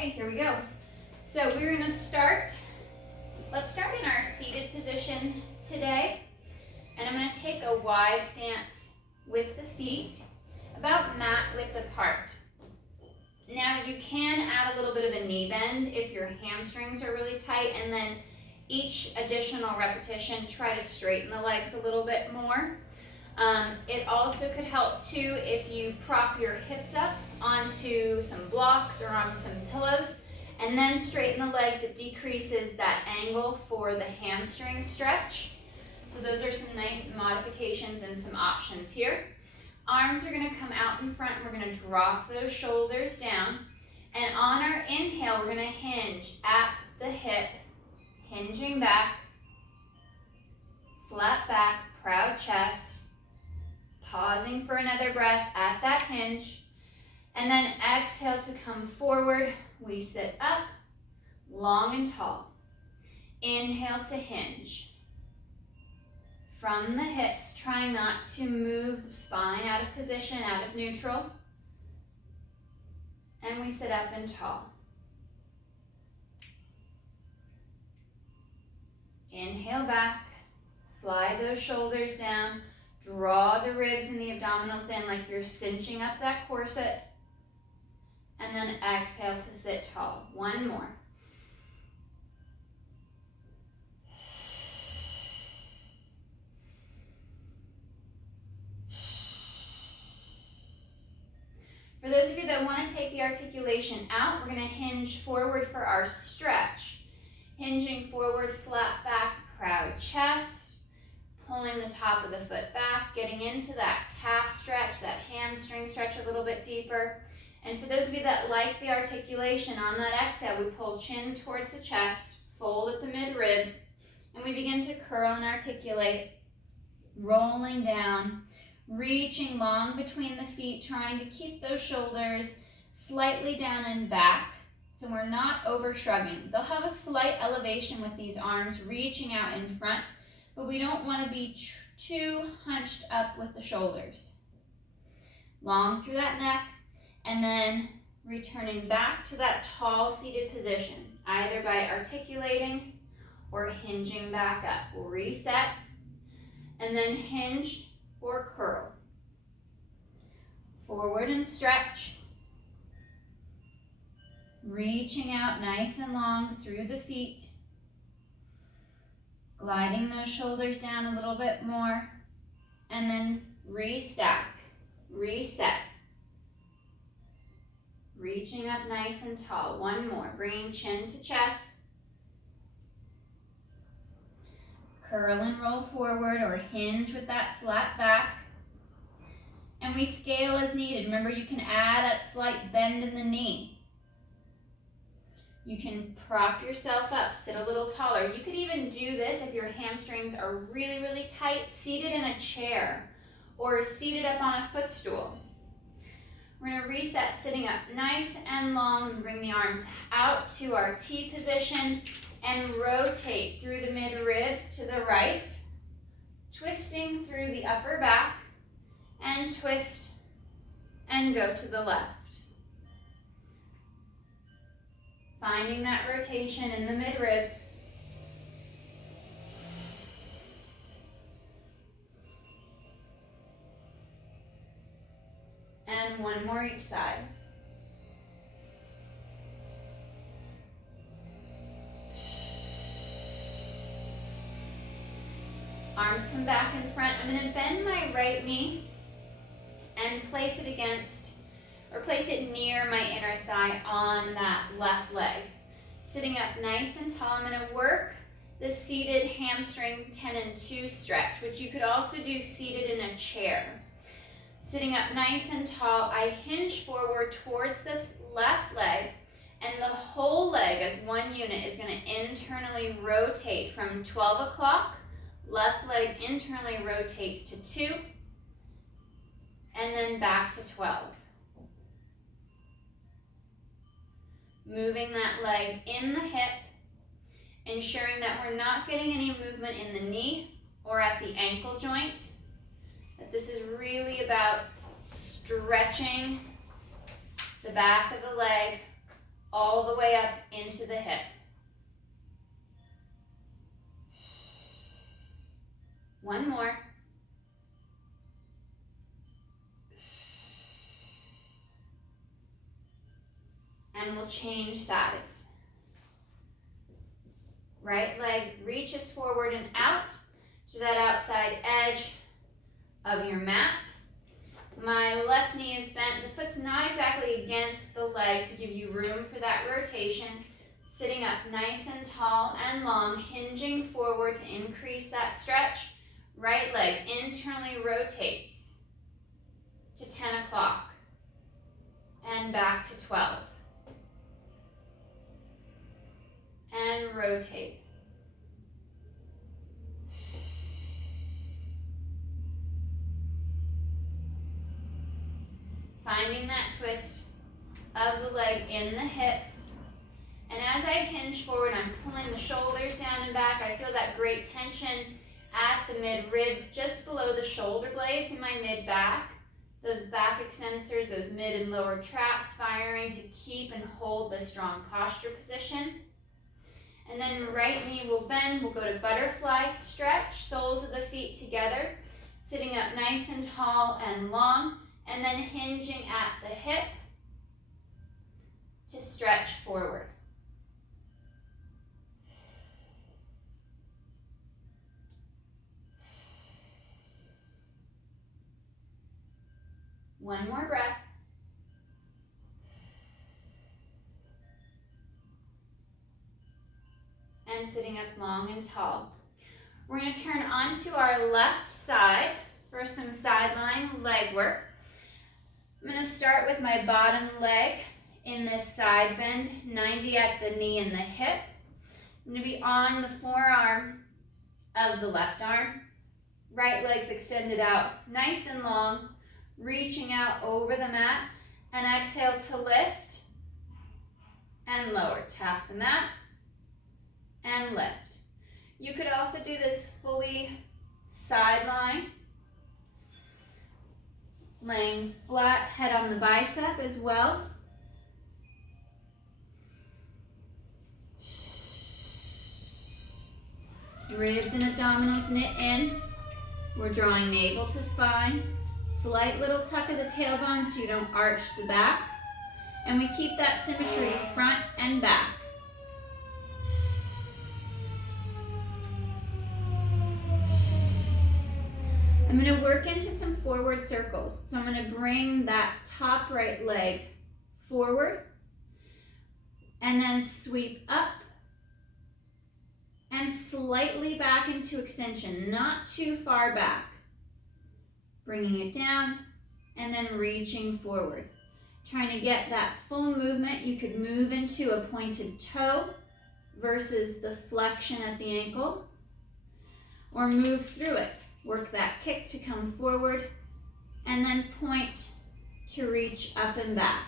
Okay, here we go. So we're gonna start, let's start in our seated position today. And I'm gonna take a wide stance with the feet, about mat width apart. Now you can add a little bit of a knee bend if your hamstrings are really tight, and then each additional repetition, try to straighten the legs a little bit more. It also could help too if you prop your hips up onto some blocks or onto some pillows and then straighten the legs. It decreases that angle for the hamstring stretch. So those are some nice modifications and some options here. Arms are going to come out in front and we're going to drop those shoulders down. And on our inhale, we're going to hinge at the hip, hinging back, flat back, proud chest. Pausing for another breath at that hinge. And then exhale to come forward. We sit up, long and tall. Inhale to hinge. From the hips, try not to move the spine out of position, out of neutral. And we sit up and tall. Inhale back, slide those shoulders down. Draw the ribs and the abdominals in like you're cinching up that corset. And then exhale to sit tall. One more. For those of you that want to take the articulation out, we're going to hinge forward for our stretch. Hinging forward, flat back, proud chest. Pulling the top of the foot back, getting into that calf stretch, that hamstring stretch a little bit deeper. And for those of you that like the articulation, on that exhale, we pull chin towards the chest, fold at the mid-ribs, and we begin to curl and articulate, rolling down, reaching long between the feet, trying to keep those shoulders slightly down and back, so we're not over shrugging. They'll have a slight elevation with these arms reaching out in front, but we don't want to be too hunched up with the shoulders. Long through that neck, and then returning back to that tall seated position, either by articulating or hinging back up. We'll reset, and then hinge or curl. Forward and stretch. Reaching out nice and long through the feet. Gliding those shoulders down a little bit more, and then restack, reset. Reaching up nice and tall. One more, bringing chin to chest. Curl and roll forward or hinge with that flat back. And we scale as needed. Remember, you can add that slight bend in the knee. You can prop yourself up, sit a little taller. You could even do this if your hamstrings are really, really tight, seated in a chair or seated up on a footstool. We're going to reset sitting up nice and long and bring the arms out to our T position and rotate through the mid-ribs to the right, twisting through the upper back and twist and go to the left. Finding that rotation in the mid-ribs. And one more each side. Arms come back in front. I'm going to bend my right knee and place it against, or place it near my inner thigh on that left leg. Sitting up nice and tall, I'm going to work the seated hamstring tendon 2 stretch, which you could also do seated in a chair. Sitting up nice and tall, I hinge forward towards this left leg, and the whole leg as one unit is going to internally rotate from 12 o'clock. Left leg internally rotates to 2, and then back to 12. Moving that leg in the hip, ensuring that we're not getting any movement in the knee or at the ankle joint. That this is really about stretching the back of the leg all the way up into the hip. One more. And we'll change sides. Right leg reaches forward and out to that outside edge of your mat. My left knee is bent. The foot's not exactly against the leg to give you room for that rotation. Sitting up nice and tall and long, hinging forward to increase that stretch. Right leg internally rotates to 10 o'clock and back to 12. And rotate. Finding that twist of the leg in the hip. And as I hinge forward, I'm pulling the shoulders down and back. I feel that great tension at the mid-ribs, just below the shoulder blades in my mid-back. Those back extensors, those mid and lower traps firing to keep and hold the strong posture position. And then right knee will bend. We'll go to butterfly stretch, soles of the feet together, sitting up nice and tall and long, and then hinging at the hip to stretch forward. One more breath. And sitting up long and tall. We're going to turn onto our left side for some sideline leg work. I'm going to start with my bottom leg in this side bend, 90 at the knee and the hip. I'm going to be on the forearm of the left arm. Right leg's extended out nice and long, reaching out over the mat, and exhale to lift and lower. Tap the mat and lift. You could also do this fully sideline, laying flat, head on the bicep as well. Ribs and abdominals knit in. We're drawing navel to spine. Slight little tuck of the tailbone so you don't arch the back. And we keep that symmetry front and back. I'm going to work into some forward circles. So I'm going to bring that top right leg forward and then sweep up and slightly back into extension, not too far back. Bringing it down and then reaching forward. Trying to get that full movement. You could move into a pointed toe versus the flexion at the ankle, or move through it. Work that kick to come forward and then point to reach up and back.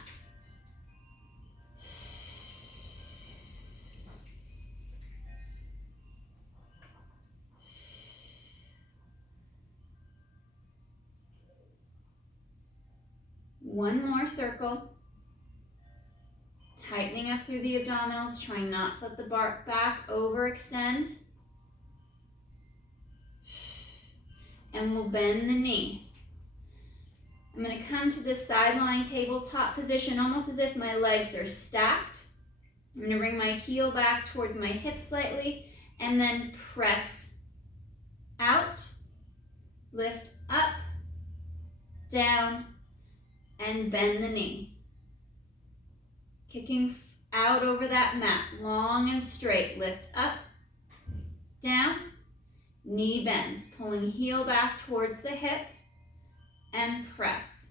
One more circle. Tightening up through the abdominals, trying not to let the back overextend. And we'll bend the knee. I'm going to come to the sideline tabletop position, almost as if my legs are stacked. I'm going to bring my heel back towards my hip slightly, and then press out, lift up, down, and bend the knee. Kicking out over that mat, long and straight. Lift up, down, knee bends, pulling heel back towards the hip, and press.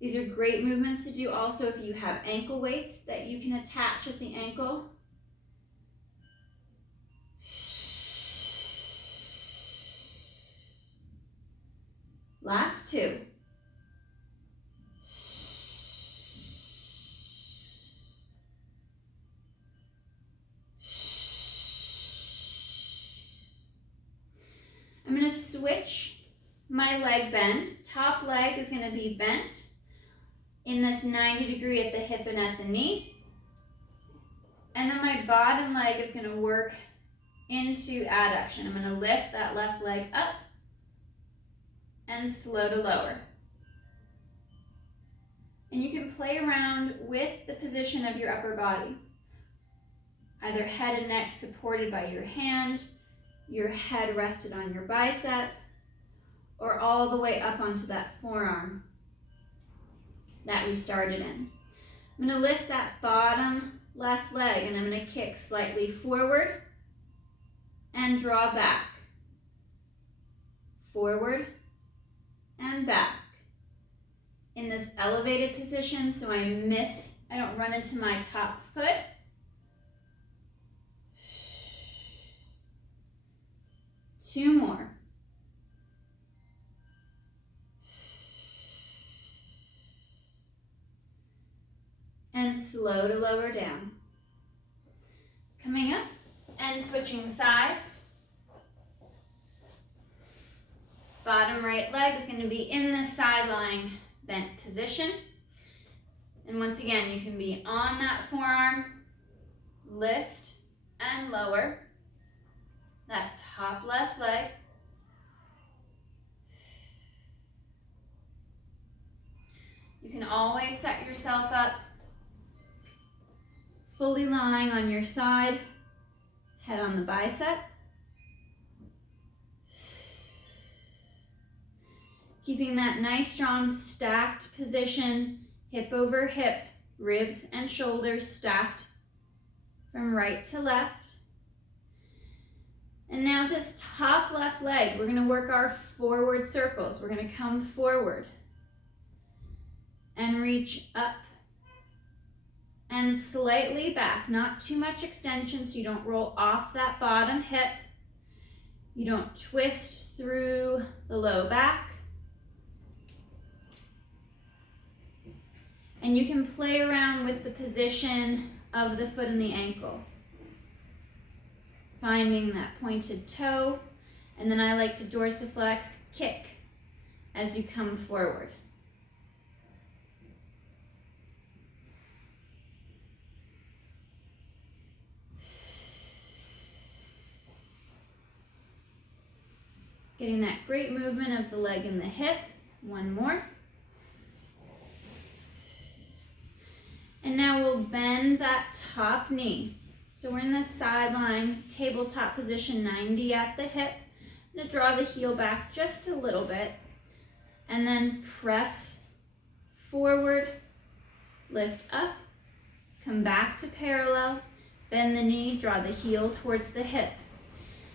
These are great movements to do also if you have ankle weights that you can attach at the ankle. Last two. I'm going to switch my my leg bend. Top leg is going to be bent in this 90 degree at the hip and at the knee. And then my bottom leg is going to work into adduction. I'm going to lift that left leg up and slow to lower. And you can play around with the position of your upper body. Either head and neck supported by your hand, your head rested on your bicep, or all the way up onto that forearm that we started in. I'm going to lift that bottom left leg and I'm going to kick slightly forward and draw back. Forward and back. In this elevated position so I don't run into my top foot. Two more. And slow to lower down. Coming up and switching sides. Bottom right leg is going to be in the side lying bent position. And once again, you can be on that forearm, lift and lower that top left leg. You can always set yourself up fully lying on your side, head on the bicep. Keeping that nice, strong, stacked position, hip over hip, ribs and shoulders stacked from right to left. And now this top left leg, we're going to work our forward circles. We're going to come forward and reach up and slightly back. Not too much extension so you don't roll off that bottom hip. You don't twist through the low back. And you can play around with the position of the foot and the ankle. Finding that pointed toe, and then I like to dorsiflex, kick as you come forward. Getting that great movement of the leg and the hip. One more. And now we'll bend that top knee. So we're in the sideline tabletop position, 90 at the hip. I'm going to draw the heel back just a little bit and then press forward, lift up, come back to parallel, bend the knee, draw the heel towards the hip.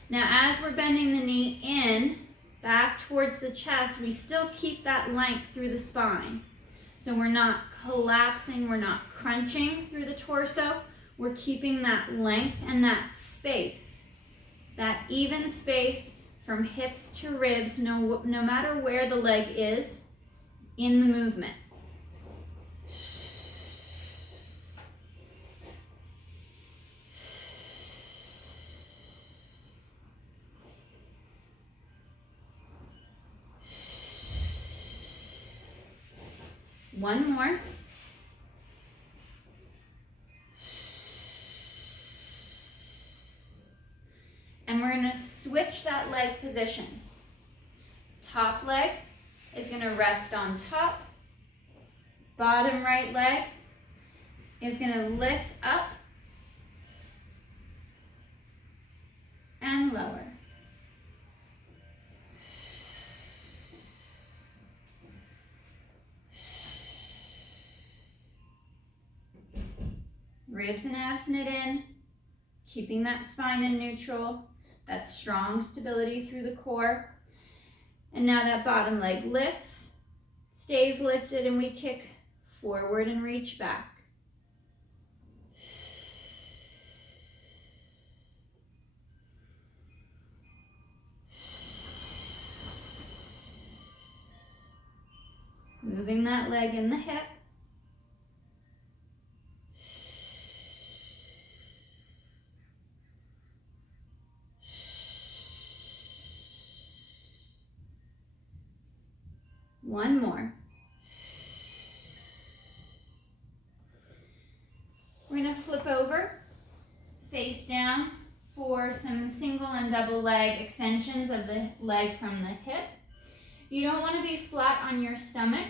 Now as we're bending the knee in, back towards the chest, we still keep that length through the spine. So we're not collapsing, we're not crunching through the torso. We're keeping that length and that space, that even space from hips to ribs, no matter where the leg is in the movement. One more. And we're going to switch that leg position. Top leg is going to rest on top. Bottom right leg is going to lift up and lower. Ribs and abs knit in, keeping that spine in neutral. That strong stability through the core. And now that bottom leg lifts, stays lifted, and we kick forward and reach back. Moving that leg in the hip. One more. We're going to flip over, face down for some single and double leg extensions of the leg from the hip. You don't want to be flat on your stomach.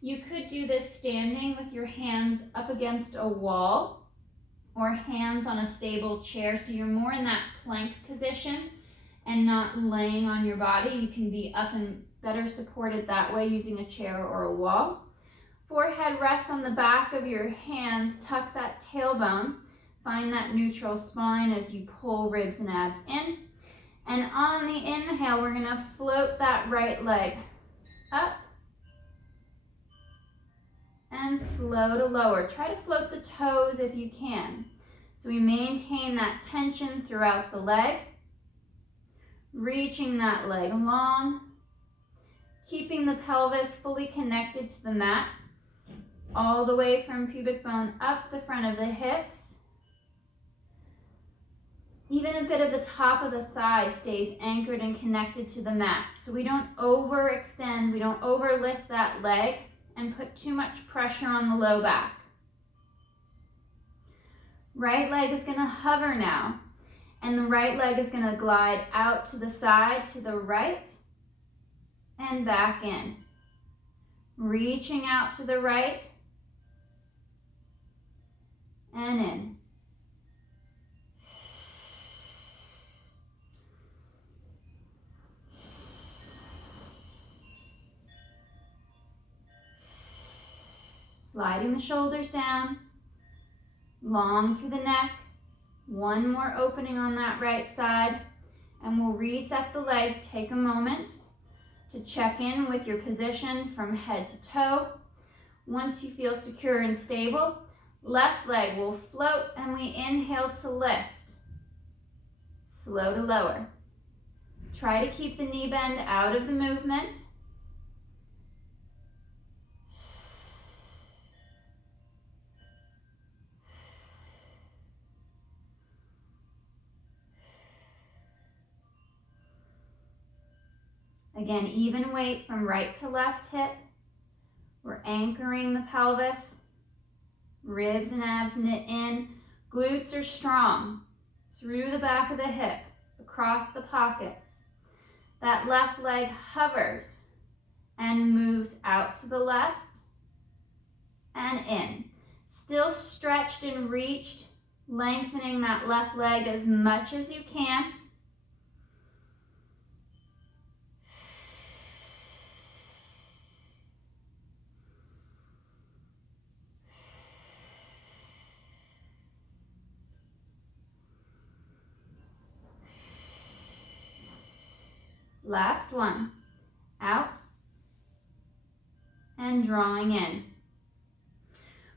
You could do this standing with your hands up against a wall or hands on a stable chair, so you're more in that plank position and not laying on your body. You can be up and better supported that way using a chair or a wall. Forehead rests on the back of your hands. Tuck that tailbone. Find that neutral spine as you pull ribs and abs in. And on the inhale, we're gonna float that right leg up and slow to lower. Try to float the toes if you can. So we maintain that tension throughout the leg, reaching that leg long, keeping the pelvis fully connected to the mat, all the way from pubic bone up the front of the hips. Even a bit of the top of the thigh stays anchored and connected to the mat. So we don't overextend, we don't overlift that leg and put too much pressure on the low back. Right leg is going to hover now, and the right leg is going to glide out to the side, to the right, and back in. Reaching out to the right, and in. Sliding the shoulders down, long through the neck. One more opening on that right side, and we'll reset the leg. Take a moment to check in with your position from head to toe. Once you feel secure and stable, left leg will float, and we inhale to lift. Slow to lower. Try to keep the knee bend out of the movement. Again, even weight from right to left hip. We're anchoring the pelvis. Ribs and abs knit in. Glutes are strong through the back of the hip, across the pockets. That left leg hovers and moves out to the left and in. Still stretched and reached, lengthening that left leg as much as you can. Last one. Out and drawing in.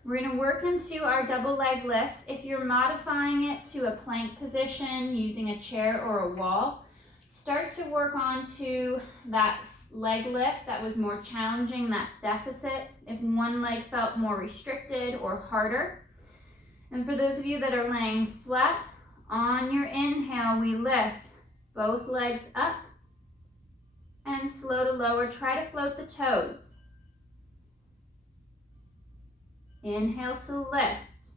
We're going to work into our double leg lifts. If you're modifying it to a plank position using a chair or a wall, start to work onto that leg lift that was more challenging, that deficit, if one leg felt more restricted or harder. And for those of you that are laying flat, on your inhale, we lift both legs up and slow to lower. Try to float the toes. Inhale to lift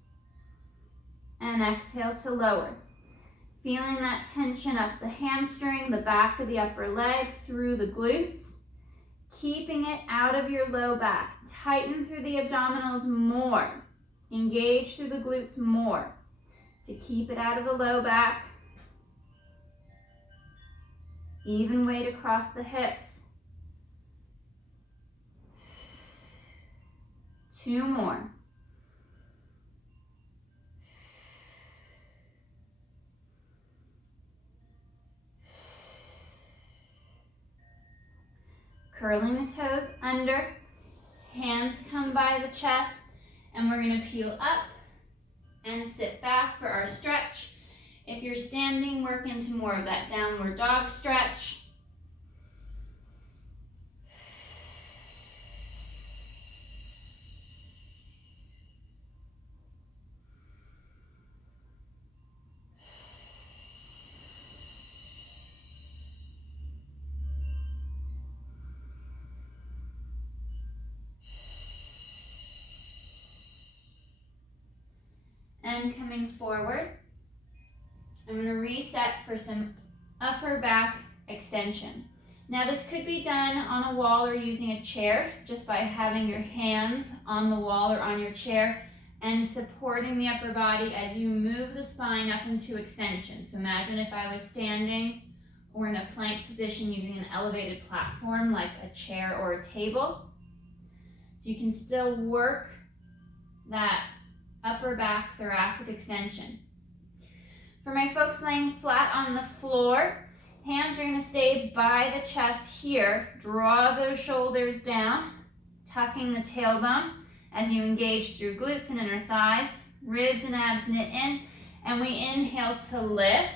and exhale to lower. Feeling that tension up the hamstring, the back of the upper leg, through the glutes. Keeping it out of your low back. Tighten through the abdominals more. Engage through the glutes more to keep it out of the low back. Even weight across the hips. 2 more. Curling the toes under, hands come by the chest, and we're going to peel up and sit back for our stretch. If you're standing, work into more of that downward dog stretch. Again, coming forward. I'm going to reset for some upper back extension. Now this could be done on a wall or using a chair, just by having your hands on the wall or on your chair and supporting the upper body as you move the spine up into extension. So imagine if I was standing or in a plank position using an elevated platform like a chair or a table. So you can still work that upper back thoracic extension. For my folks laying flat on the floor, hands are going to stay by the chest here. Draw those shoulders down, tucking the tailbone as you engage through glutes and inner thighs. Ribs and abs knit in, and we inhale to lift.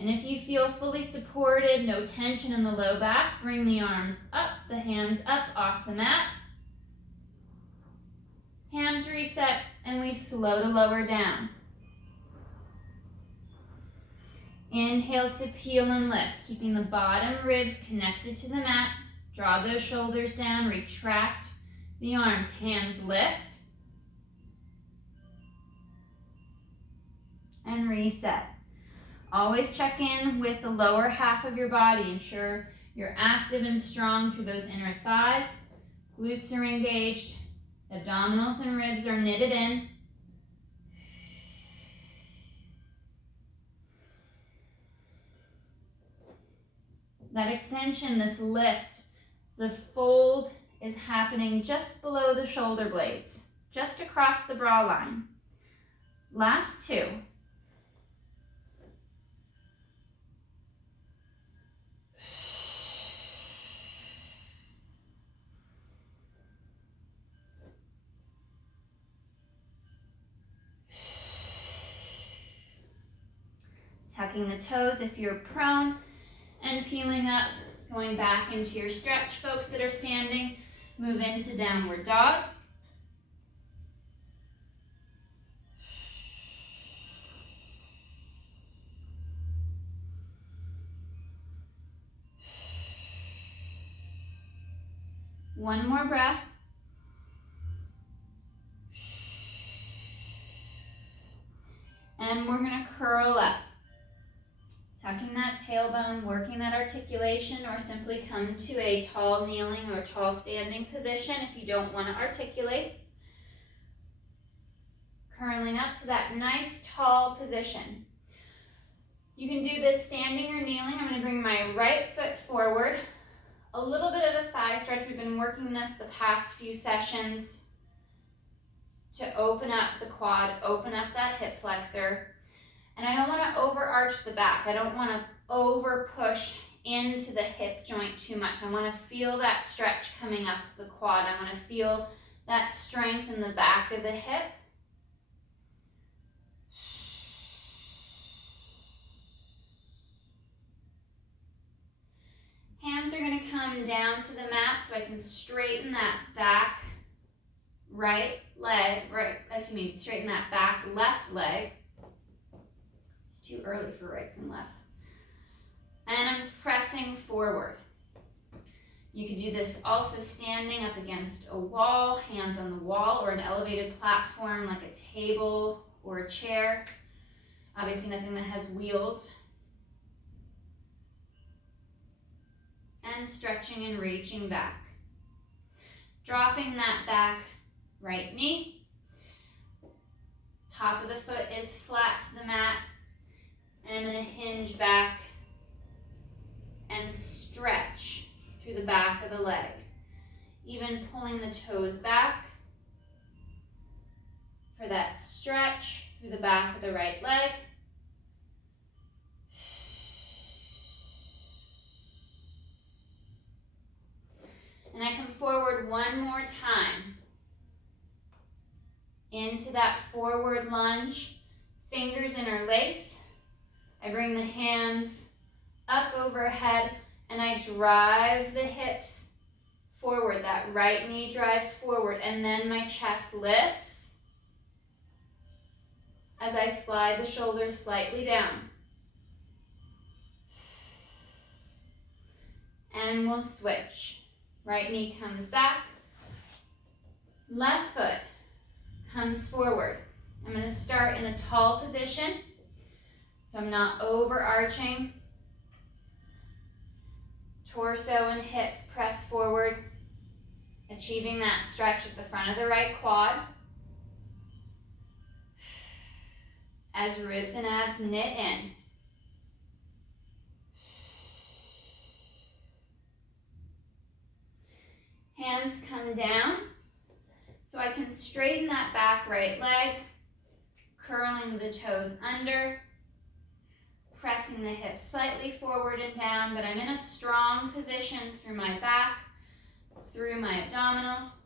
And if you feel fully supported, no tension in the low back, bring the arms up, the hands up off the mat. Hands reset, and we slow to lower down. Inhale to peel and lift, keeping the bottom ribs connected to the mat. Draw those shoulders down, retract the arms, hands lift. And reset. Always check in with the lower half of your body. Ensure you're active and strong through those inner thighs. Glutes are engaged. Abdominals and ribs are knitted in. That extension, this lift, the fold is happening just below the shoulder blades, just across the bra line. Last two. Tucking the toes if you're prone, and peeling up, going back into your stretch. Folks that are standing, move into downward dog. One more breath. And we're going to curl up. Tucking that tailbone, working that articulation, or simply come to a tall kneeling or tall standing position if you don't want to articulate. Curling up to that nice tall position. You can do this standing or kneeling. I'm going to bring my right foot forward. A little bit of a thigh stretch. We've been working this the past few sessions to open up the quad, open up that hip flexor. And I don't want to overarch the back. I don't want to over push into the hip joint too much. I want to feel that stretch coming up the quad. I want to feel that strength in the back of the hip. Hands are going to come down to the mat so I can straighten that back straighten that back left leg. Too early for rights and lefts. And I'm pressing forward. You can do this also standing up against a wall, hands on the wall, or an elevated platform like a table or a chair. Obviously nothing that has wheels. And stretching and reaching back. Dropping that back right knee. Top of the foot is flat to the mat. And I'm going to hinge back and stretch through the back of the leg. Even pulling the toes back for that stretch through the back of the right leg. And I come forward one more time. Into that forward lunge, fingers interlace. I bring the hands up overhead and I drive the hips forward. That right knee drives forward and then my chest lifts as I slide the shoulders slightly down. And we'll switch. Right knee comes back. Left foot comes forward. I'm going to start in a tall position, so I'm not overarching. Torso and hips press forward, achieving that stretch at the front of the right quad. As ribs and abs knit in. Hands come down, so I can straighten that back right leg, curling the toes under, pressing the hips slightly forward and down, but I'm in a strong position through my back, through my abdominals.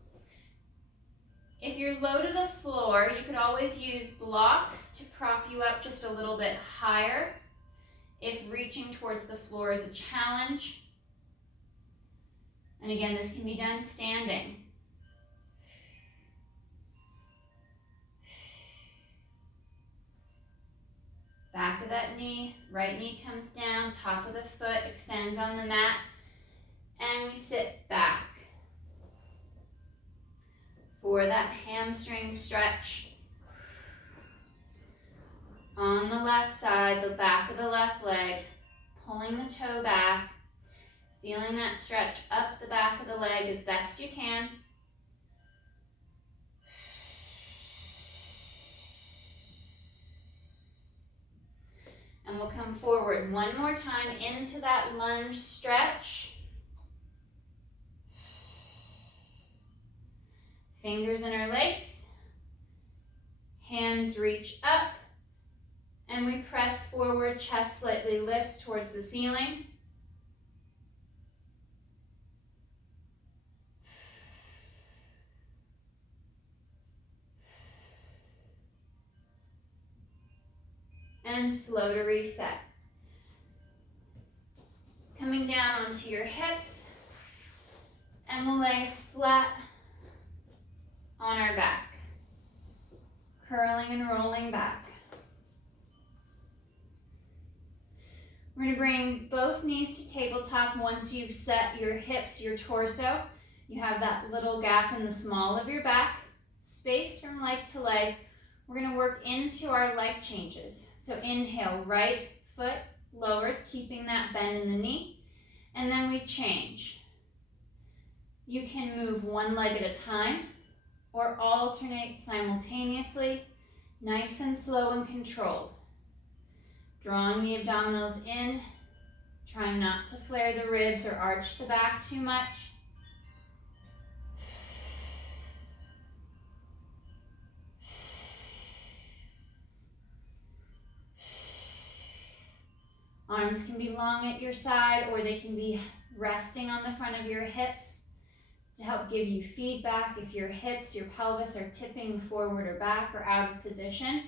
If you're low to the floor, you could always use blocks to prop you up just a little bit higher if reaching towards the floor is a challenge. And again, this can be done standing. Back of that knee, right knee comes down, top of the foot extends on the mat, and we sit back for that hamstring stretch. On the left side, the back of the left leg, pulling the toe back, feeling that stretch up the back of the leg as best you can. And we'll come forward one more time into that lunge stretch. Fingers interlace, hands reach up, and we press forward, chest slightly lifts towards the ceiling. And slow to reset. Coming down onto your hips, and we'll lay flat on our back, curling and rolling back. We're going to bring both knees to tabletop once you've set your hips, your torso. You have that little gap in the small of your back, space from leg to leg. We're going to work into our leg changes. So inhale, right foot lowers, keeping that bend in the knee, and then we change. You can move one leg at a time or alternate simultaneously, nice and slow and controlled. Drawing the abdominals in, trying not to flare the ribs or arch the back too much. Arms can be long at your side, or they can be resting on the front of your hips to help give you feedback if your hips, your pelvis are tipping forward or back or out of position.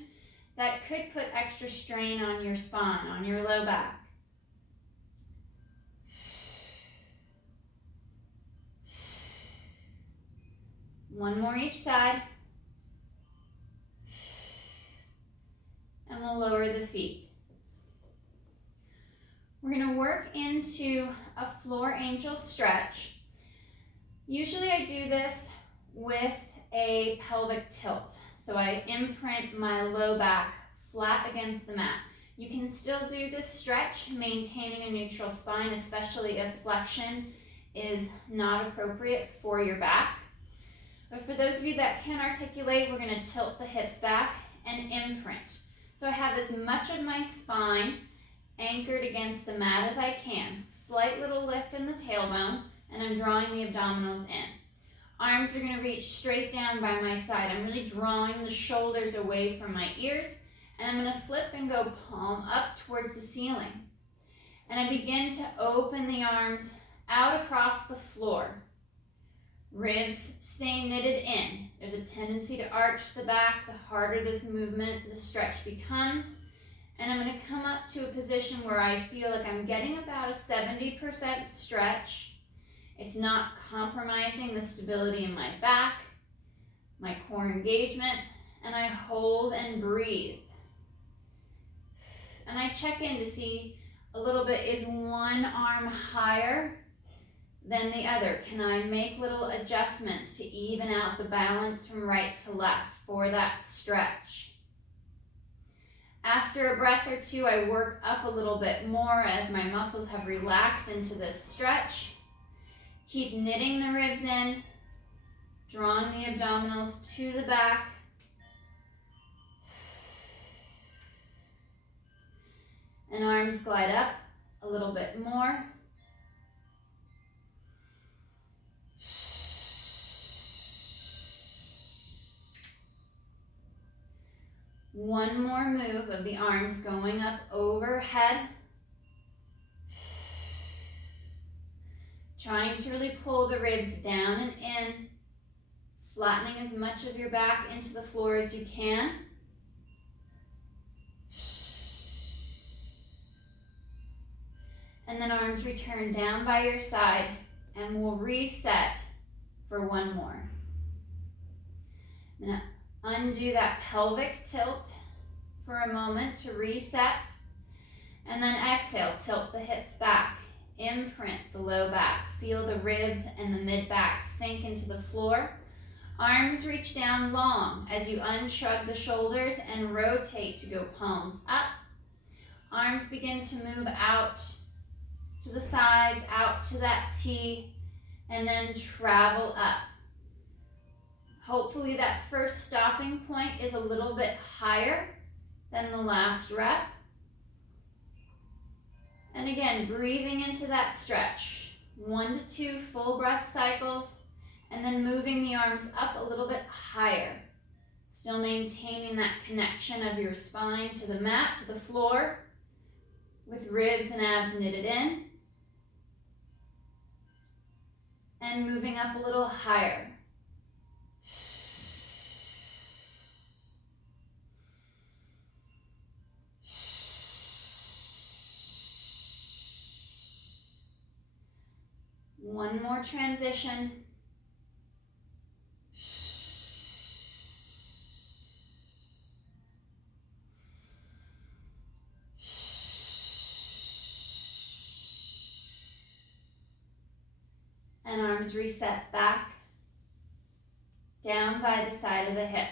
That could put extra strain on your spine, on your low back. One more each side. And we'll lower the feet. We're going to work into a floor angel stretch. Usually I do this with a pelvic tilt. So I imprint my low back flat against the mat. You can still do this stretch, maintaining a neutral spine, especially if flexion is not appropriate for your back. But for those of you that can articulate, we're going to tilt the hips back and imprint. So I have as much of my spine anchored against the mat as I can. Slight little lift in the tailbone, and I'm drawing the abdominals in. Arms are going to reach straight down by my side. I'm really drawing the shoulders away from my ears, and I'm going to flip and go palm up towards the ceiling. And I begin to open the arms out across the floor. Ribs stay knitted in. There's a tendency to arch the back the harder this movement, the stretch becomes. And I'm going to come up to a position where I feel like I'm getting about a 70% stretch. It's not compromising the stability in my back, my core engagement, and I hold and breathe. And I check in to see a little bit, is one arm higher than the other? Can I make little adjustments to even out the balance from right to left for that stretch? After a breath or two, I work up a little bit more as my muscles have relaxed into this stretch. Keep knitting the ribs in, drawing the abdominals to the back. And arms glide up a little bit more. One more move of the arms going up overhead. Trying to really pull the ribs down and in, flattening as much of your back into the floor as you can. And then arms return down by your side, and we'll reset for one more. I'm going to undo that pelvic tilt for a moment to reset, and then exhale, tilt the hips back, imprint the low back, feel the ribs and the mid back sink into the floor. Arms reach down long as you unshrug the shoulders and rotate to go palms up. Arms begin to move out to the sides, out to that T, and then travel up. Hopefully that first stopping point is a little bit higher than the last rep. And again, breathing into that stretch. 1 to 2 full breath cycles, and then moving the arms up a little bit higher. Still maintaining that connection of your spine to the mat, to the floor, with ribs and abs knitted in. And moving up a little higher. One more transition. And arms reset back, down by the side of the hip.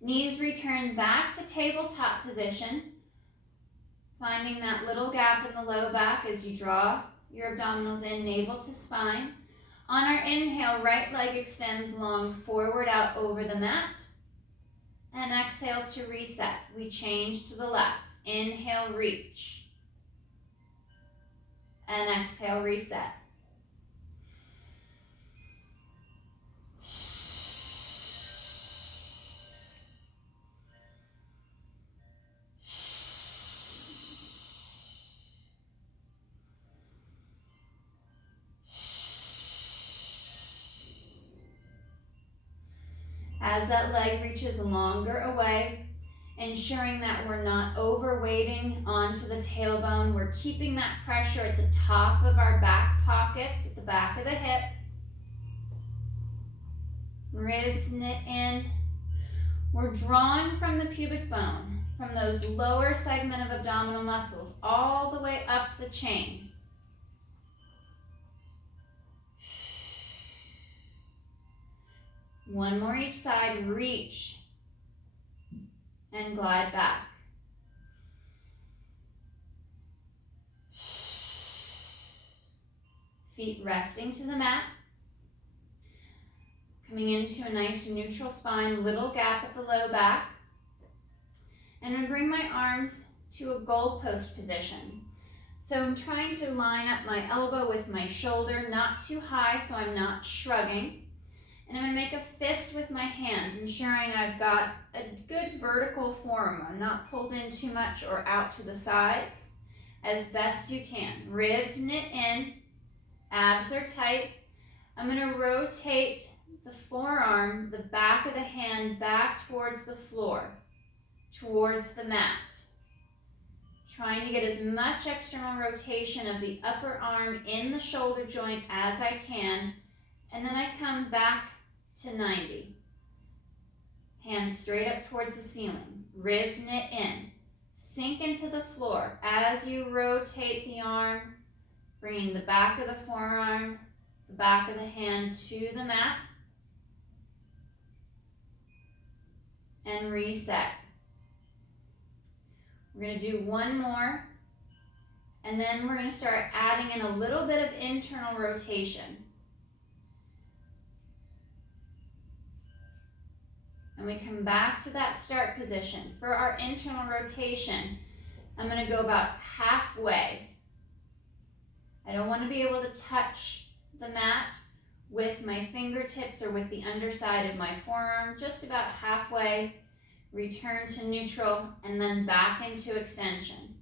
Knees return back to tabletop position, finding that little gap in the low back as you draw your abdominals in, navel to spine. On our inhale, right leg extends long forward out over the mat. And exhale to reset. We change to the left. Inhale, reach. And exhale, reset. As that leg reaches longer away, ensuring that we're not overweighting onto the tailbone. We're keeping that pressure at the top of our back pockets, at the back of the hip. Ribs knit in. We're drawing from the pubic bone, from those lower segment of abdominal muscles, all the way up the chain. One more each side, reach and glide back. Feet resting to the mat. Coming into a nice neutral spine, little gap at the low back. And I bring my arms to a goalpost position. So I'm trying to line up my elbow with my shoulder, not too high so I'm not shrugging. And I'm going to make a fist with my hands, ensuring I've got a good vertical form. I'm not pulled in too much or out to the sides, as best you can. Ribs knit in, abs are tight. I'm going to rotate the forearm, the back of the hand, back towards the floor, towards the mat. Trying to get as much external rotation of the upper arm in the shoulder joint as I can. And then I come back to 90. Hands straight up towards the ceiling. Ribs knit in. Sink into the floor as you rotate the arm, bringing the back of the forearm, the back of the hand to the mat. And reset. We're going to do one more, and then we're going to start adding in a little bit of internal rotation. And we come back to that start position. For our internal rotation, I'm going to go about halfway. I don't want to be able to touch the mat with my fingertips or with the underside of my forearm, just about halfway, return to neutral, and then back into extension.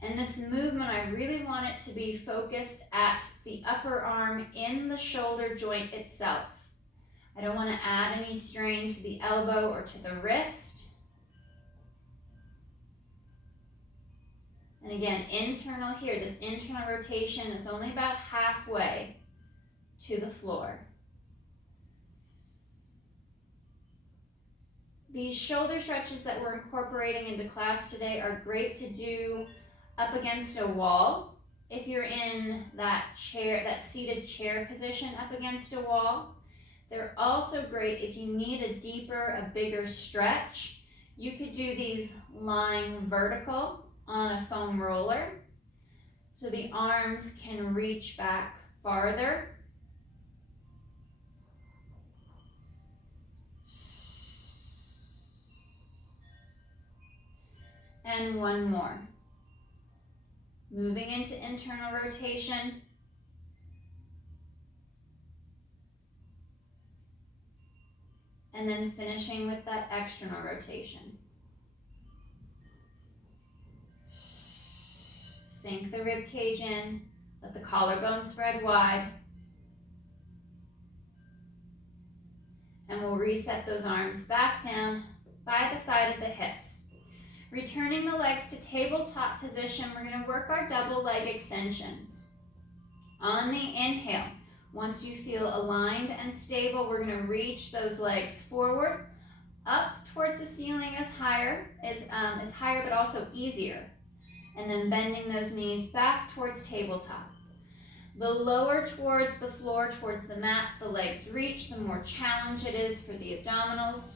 And this movement, I really want it to be focused at the upper arm in the shoulder joint itself. I don't want to add any strain to the elbow or to the wrist. And again, internal here, this internal rotation is only about halfway to the floor. These shoulder stretches that we're incorporating into class today are great to do up against a wall. If you're in that chair, that seated chair position up against a wall. They're also great if you need a deeper, a bigger stretch. You could do these lying vertical on a foam roller, so the arms can reach back farther. And one more. Moving into internal rotation. And then finishing with that external rotation. Sink the rib cage in, let the collarbone spread wide. And we'll reset those arms back down by the side of the hips. Returning the legs to tabletop position, we're going to work our double leg extensions. On the inhale, once you feel aligned and stable, we're going to reach those legs forward, up towards the ceiling is higher but also easier. And then bending those knees back towards tabletop. The lower towards the floor, towards the mat, the legs reach, the more challenge it is for the abdominals.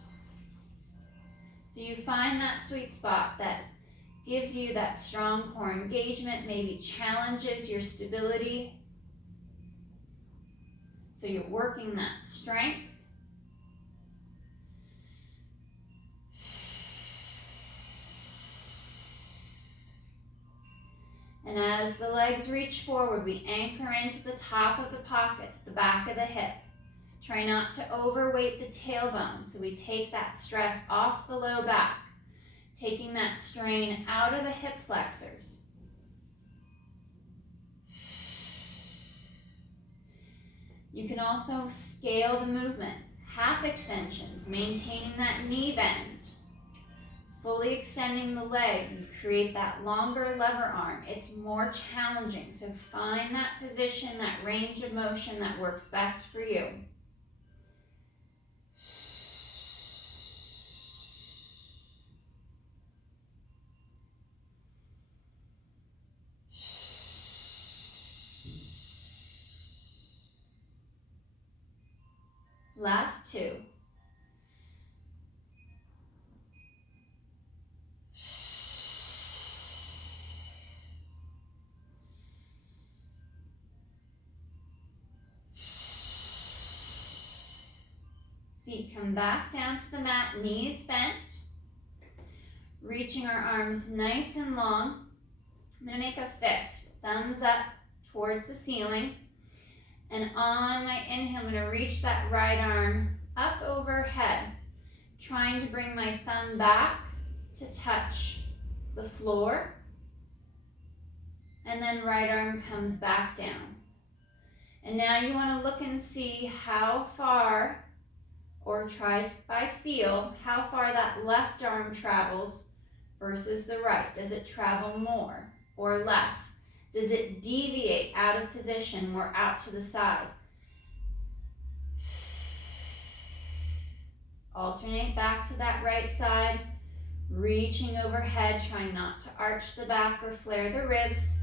So you find that sweet spot that gives you that strong core engagement, maybe challenges your stability. So you're working that strength. And as the legs reach forward, we anchor into the top of the pockets, the back of the hip. Try not to overweight the tailbone, so we take that stress off the low back, taking that strain out of the hip flexors. You can also scale the movement, half extensions, maintaining that knee bend. Fully extending the leg, you create that longer lever arm. It's more challenging, so find that position, that range of motion that works best for you. Last two. Feet come back down to the mat, knees bent. Reaching our arms nice and long. I'm going to make a fist, thumbs up towards the ceiling. And on my inhale, I'm going to reach that right arm up overhead, trying to bring my thumb back to touch the floor. And then right arm comes back down. And now you want to look and see how far, or try by feel, how far that left arm travels versus the right. Does it travel more or less? Does it deviate out of position, more out to the side? Alternate back to that right side, reaching overhead, trying not to arch the back or flare the ribs,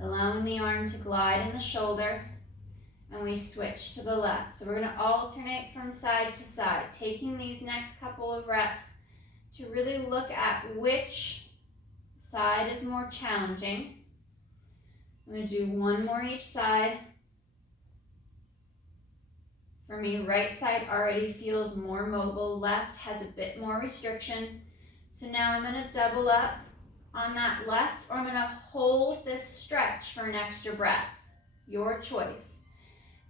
allowing the arm to glide in the shoulder. And we switch to the left. So we're going to alternate from side to side, taking these next couple of reps to really look at which side is more challenging. I'm going to do one more each side. For me, right side already feels more mobile. Left has a bit more restriction. So now I'm going to double up on that left, or I'm going to hold this stretch for an extra breath. Your choice.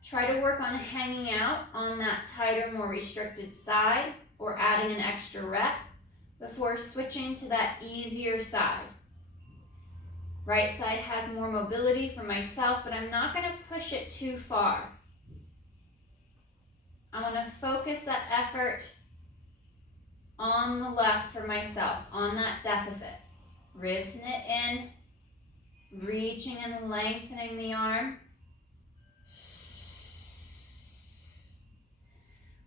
Try to work on hanging out on that tighter, more restricted side, or adding an extra rep before switching to that easier side. Right side has more mobility for myself, but I'm not going to push it too far. I want to focus that effort on the left for myself, on that deficit. Ribs knit in, reaching and lengthening the arm.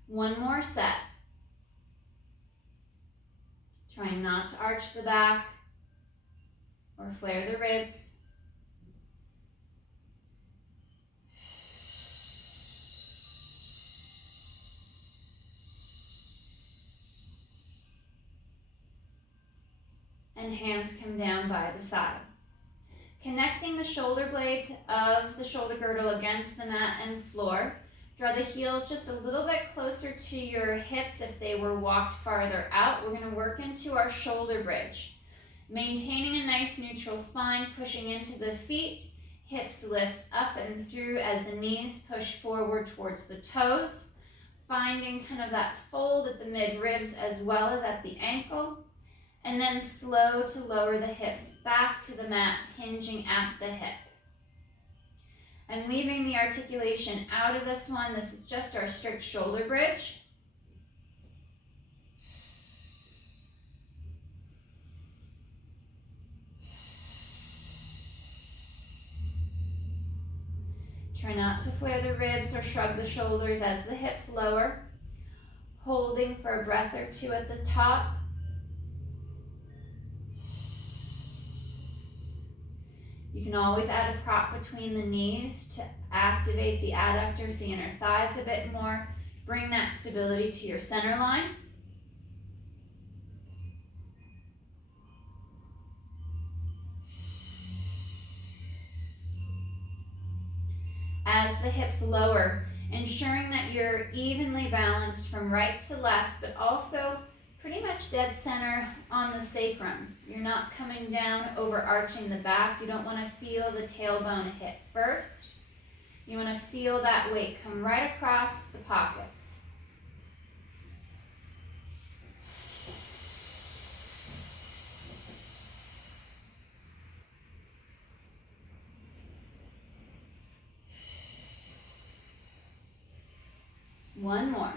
One more set. Trying not to arch the back or flare the ribs. And hands come down by the side. Connecting the shoulder blades of the shoulder girdle against the mat and floor. Draw the heels just a little bit closer to your hips if they were walked farther out. We're going to work into our shoulder bridge. Maintaining a nice neutral spine, pushing into the feet. Hips lift up and through as the knees push forward towards the toes. Finding kind of that fold at the mid-ribs as well as at the ankle. And then slow to lower the hips back to the mat, hinging at the hip. I'm leaving the articulation out of this one. This is just our strict shoulder bridge. Try not to flare the ribs or shrug the shoulders as the hips lower. Holding for a breath or two at the top. You can always add a prop between the knees to activate the adductors, the inner thighs a bit more. Bring that stability to your center line. As the hips lower, ensuring that you're evenly balanced from right to left, but also pretty much dead center on the sacrum. You're not coming down, overarching the back. You don't want to feel the tailbone hit first. You want to feel that weight come right across the pockets. One more.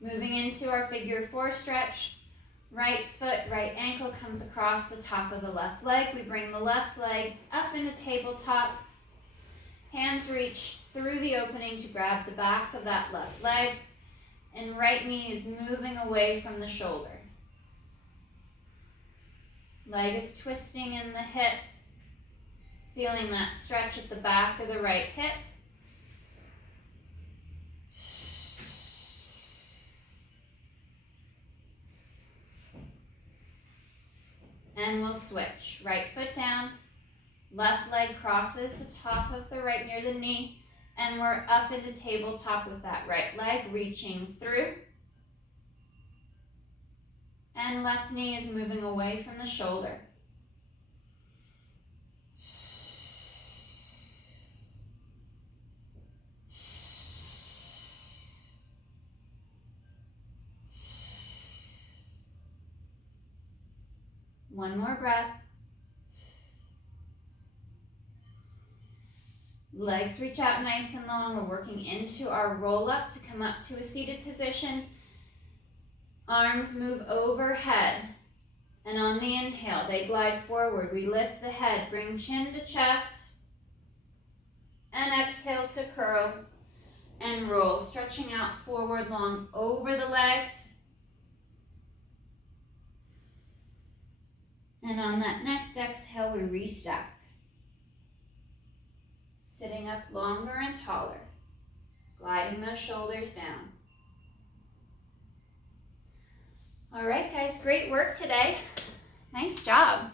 Moving into our figure four stretch. Right foot, right ankle comes across the top of the left leg. We bring the left leg up into tabletop. Hands reach through the opening to grab the back of that left leg. And right knee is moving away from the shoulder. Leg is twisting in the hip. Feeling that stretch at the back of the right hip. And we'll switch. Right foot down. Left leg crosses the top of the right near the knee. And we're up into tabletop with that right leg reaching through. And left knee is moving away from the shoulder. One more breath. Legs reach out nice and long. We're working into our roll up to come up to a seated position. Arms move overhead. And on the inhale, they glide forward. We lift the head, bring chin to chest. And exhale to curl and roll. Stretching out forward long over the legs. And on that next exhale, we restack. Sitting up longer and taller. Gliding those shoulders down. All right, guys, great work today. Nice job.